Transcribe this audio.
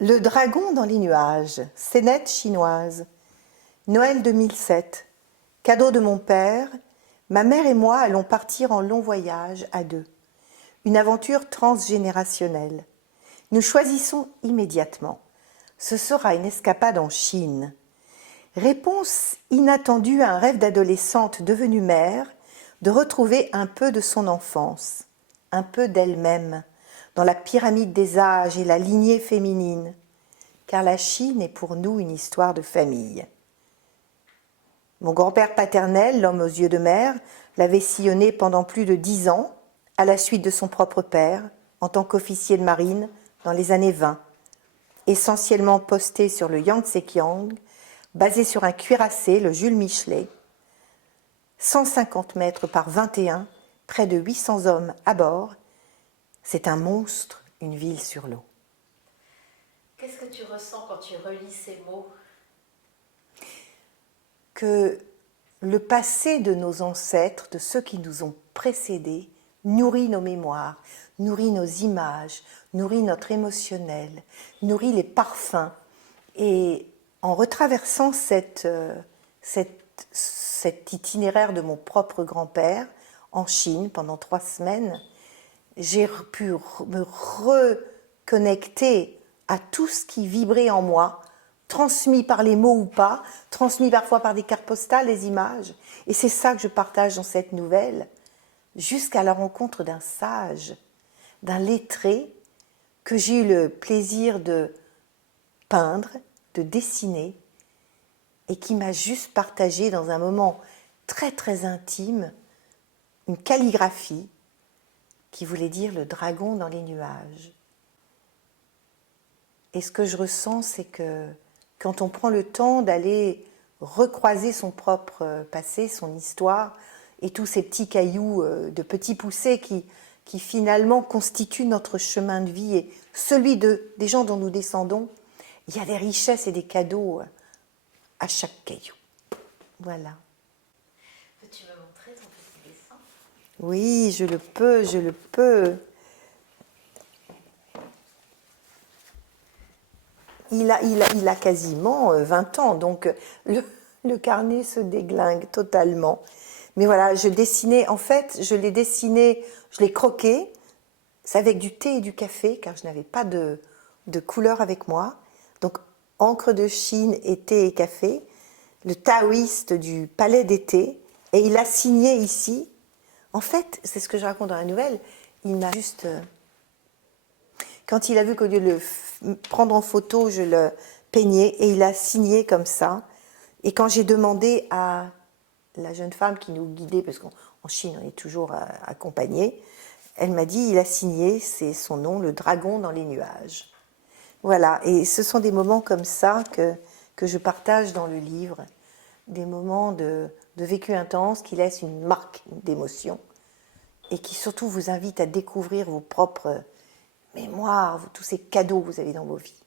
Le dragon dans les nuages, scénette chinoise. Noël 2007. Cadeau de mon père, ma mère et moi allons partir en long voyage à deux. Une aventure transgénérationnelle. Nous choisissons immédiatement. Ce sera une escapade en Chine. Réponse inattendue à un rêve d'adolescente devenue mère, de retrouver un peu de son enfance, un peu d'elle-même, dans la pyramide des âges et la lignée féminine. Car la Chine est pour nous une histoire de famille. Mon grand-père paternel, l'homme aux yeux de mer, l'avait sillonné pendant plus de 10 ans, à la suite de son propre père, en tant qu'officier de marine dans les années 20, essentiellement posté sur le Yangtze-Kiang, basé sur un cuirassé, le Jules Michelet, 150 mètres par 21, près de 800 hommes à bord. C'est un monstre, une ville sur l'eau. Qu'est-ce que tu ressens quand tu relis ces mots? Que le passé de nos ancêtres, de ceux qui nous ont précédés, nourrit nos mémoires, nourrit nos images, nourrit notre émotionnel, nourrit les parfums. Et en retraversant cet itinéraire de mon propre grand-père en Chine pendant 3 semaines, j'ai pu me reconnecter à tout ce qui vibrait en moi, transmis par les mots ou pas, transmis parfois par des cartes postales, des images. Et c'est ça que je partage dans cette nouvelle, jusqu'à la rencontre d'un sage, d'un lettré, que j'ai eu le plaisir de peindre, de dessiner, et qui m'a juste partagé dans un moment très très intime une calligraphie qui voulait dire le dragon dans les nuages. Et ce que je ressens, c'est que quand on prend le temps d'aller recroiser son propre passé, son histoire, et tous ces petits cailloux de petits poussés qui finalement constituent notre chemin de vie et celui des gens dont nous descendons, il y a des richesses et des cadeaux à chaque caillou. Voilà. Peux-tu me montrer ton petit dessin? Oui, je le peux, je le peux. Il a quasiment 20 ans, donc le carnet se déglingue totalement. Mais voilà, je dessinais, en fait, je l'ai dessiné, je l'ai croqué, c'est avec du thé et du café, car je n'avais pas de couleur avec moi. Donc, encre de Chine et thé et café, le taoïste du palais d'été, et il a signé ici. En fait, c'est ce que je raconte dans la nouvelle, il m'a juste... Quand il a vu qu'au lieu de le prendre en photo, je le peignais, et il a signé comme ça. Et quand j'ai demandé à la jeune femme qui nous guidait, parce qu'en Chine on est toujours accompagné, elle m'a dit, il a signé, c'est son nom, le dragon dans les nuages. Voilà, et ce sont des moments comme ça que je partage dans le livre, des moments de vécu intense qui laissent une marque d'émotion et qui surtout vous invitent à découvrir vos propres mémoires, tous ces cadeaux que vous avez dans vos vies.